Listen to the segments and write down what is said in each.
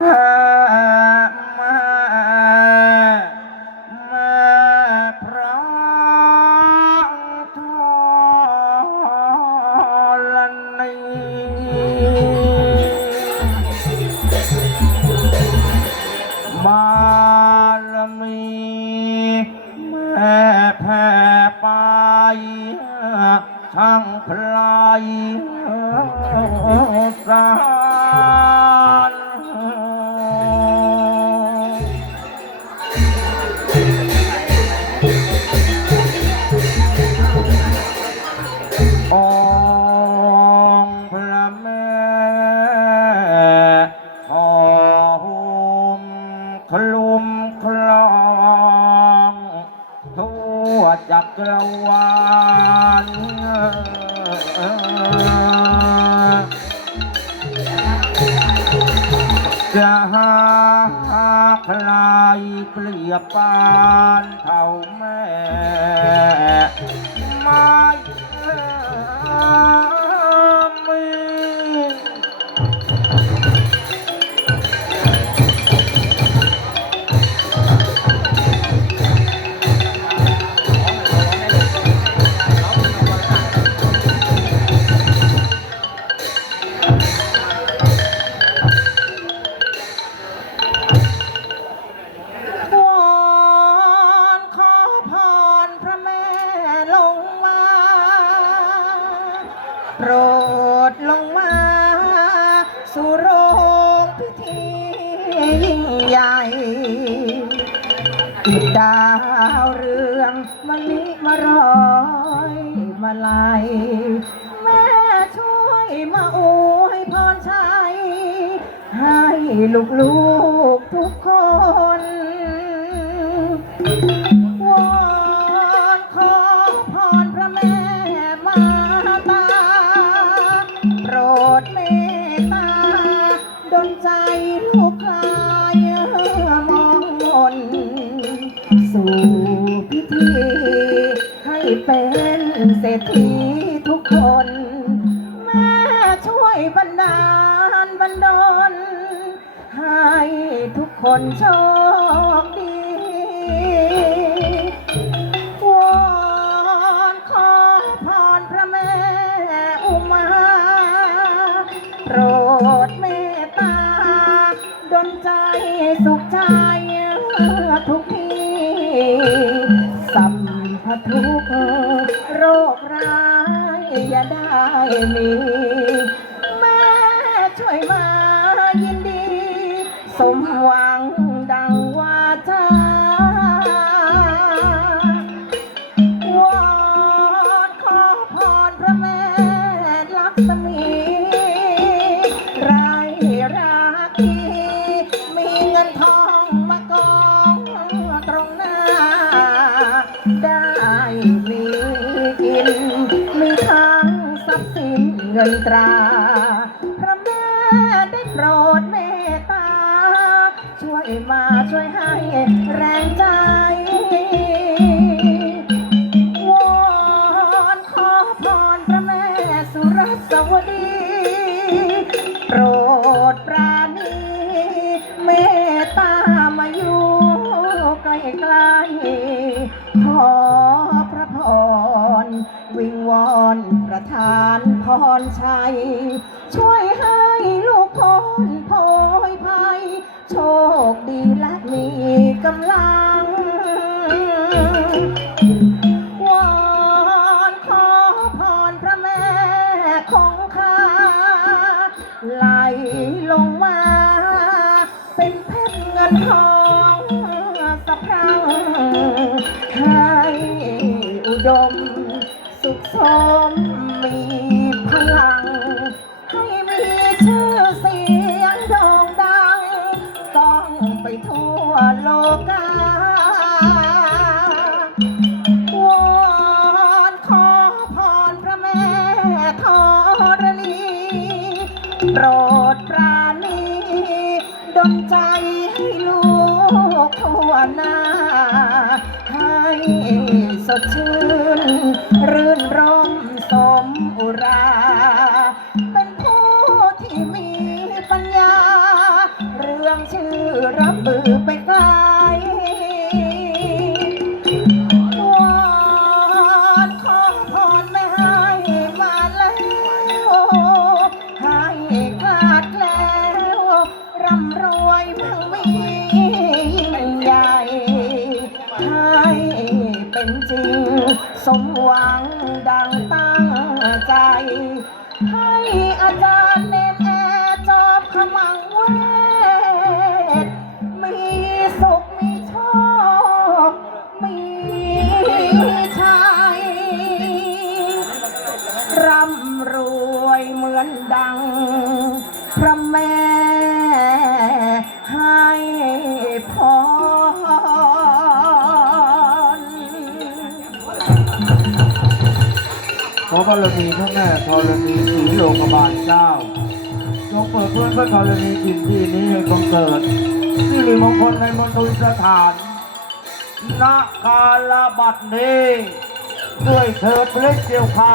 Uh... คลายเกลียบปานเท่าแม่ ใหญ่ติดดาวเรืองมะลิมารอยมาลายแม่ช่วยมาอวยพรชัยให้ลูกลูกทุกคนวอนขอพรพระแม่มาตา โปรดเมตตาดลใจลู เป็นเศรษฐีทุกคน แม่ช่วยบรรดาลบรรดลให้ทุกคนโชคดีวอนขอพรพระแม่อุมาโปรดเมตตาดลใจสุข ทุกโรคร้ายอย่าได้มี ให้แรงใจ นรื่นรอม สมหวังดังตั้งใจ ให้อาจารย์ ขอบารณีพระแม่ธรณีศรีโลกบาลเจ้าจงเปิดเพื่อนพระธรณีจินที่นี้ให้บังเกิดสิริมงคลในมณฑลสถานณกาลบัดนี้ด้วยเถิดเล็กเดียวข้า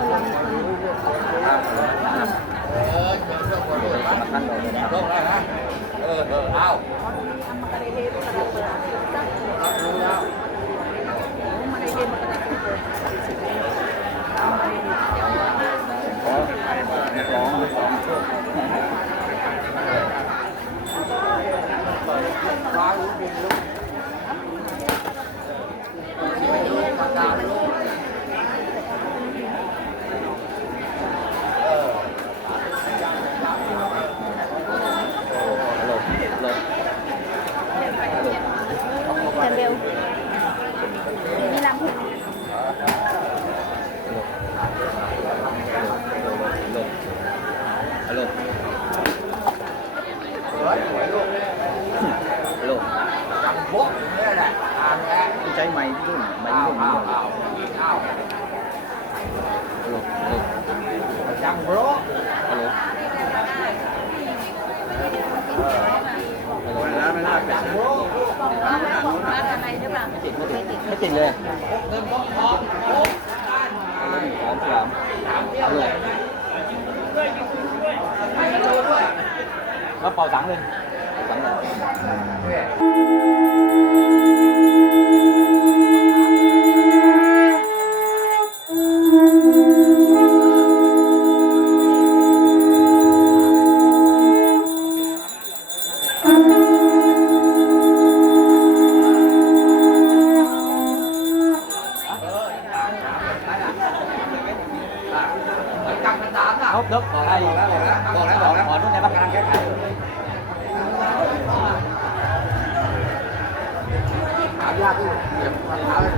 งแต่เร็วมีลำพูน ใช้ไม้รุ่นไม้รุ่นจังโบรฮัลโหลแล้วไม่ได้จังโบอะไดไม่ติดไม่ติดเลยหนึ่งสอยู่บอกแล้วบอกแล้วบอกแล้วขอรุ่นไหนบ้างกำลังแก้ไขถามยากที่เดี๋ยวถามเลย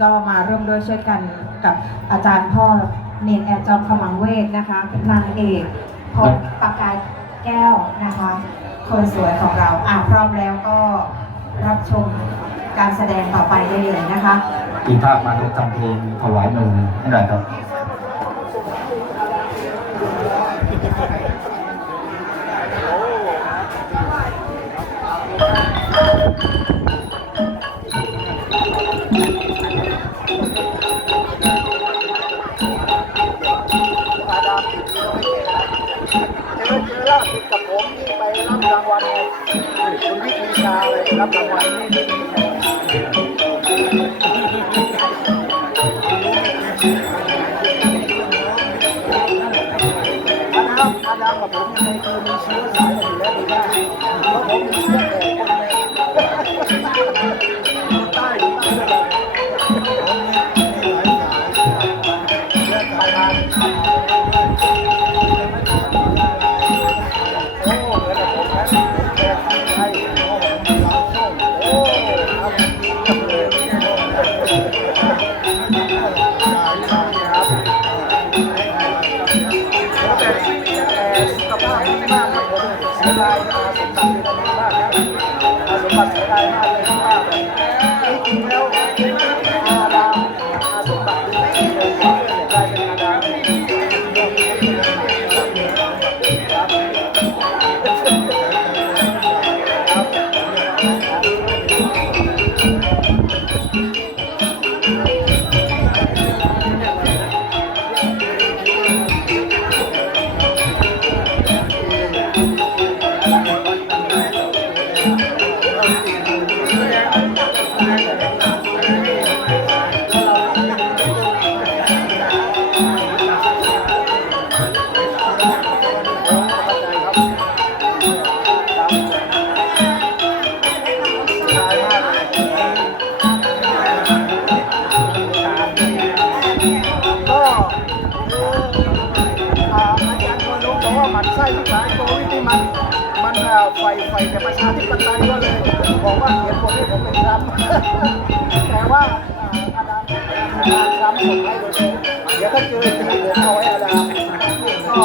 ก็มาร่วมด้วยช่วยกันกับอาจารย์พ่อเนนแอร์จอมขมังเวทนะคะนางเอกพลปากกายแก้วนะคะ คนสวยของเราอะพร้อมแล้วก็ รับชมการแสดงต่อไปได้เลยนะคะทีภาคมาทุกทำเพลงถวายมือให้หน่อยครับเจอเจอล่าสุดกับผมที่ไปรับรางวัลไงคุณ วิทยาเลยรับรางวัลนี่ meu มันไส้ที่ขายโควิดที่มัน มันไฟไฟจะประชาธิปัตตานีก็เลยบอกว่าเขียนบทให้ผมเป็นครับแต่ว่าอาดามอาดามครับผมให้โดยตรงเดี๋ยวถ้าเจอจะให้ผมเอาไว้อาดามก็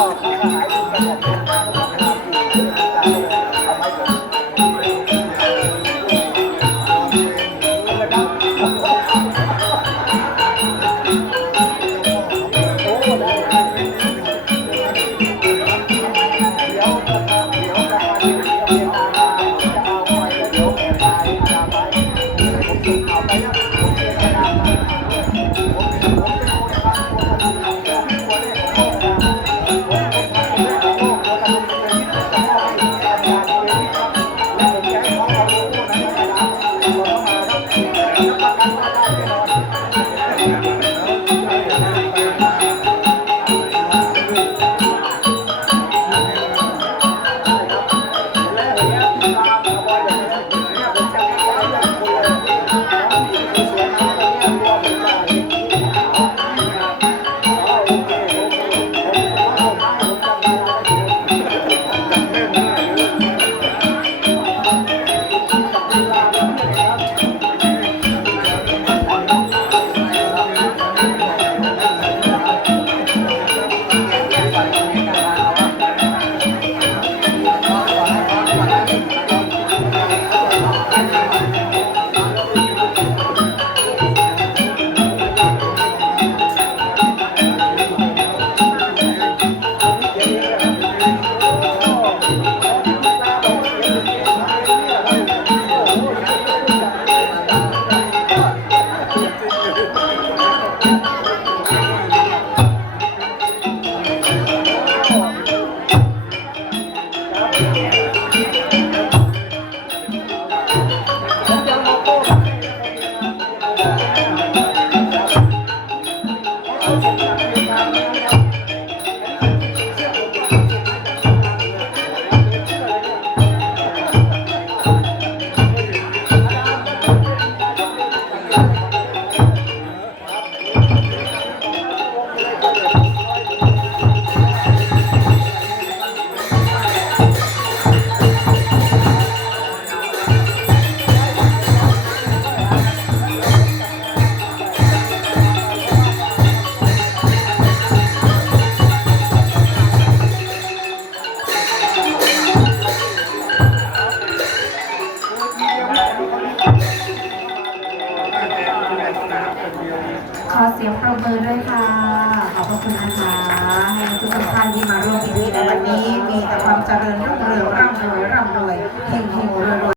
ขายกันหมด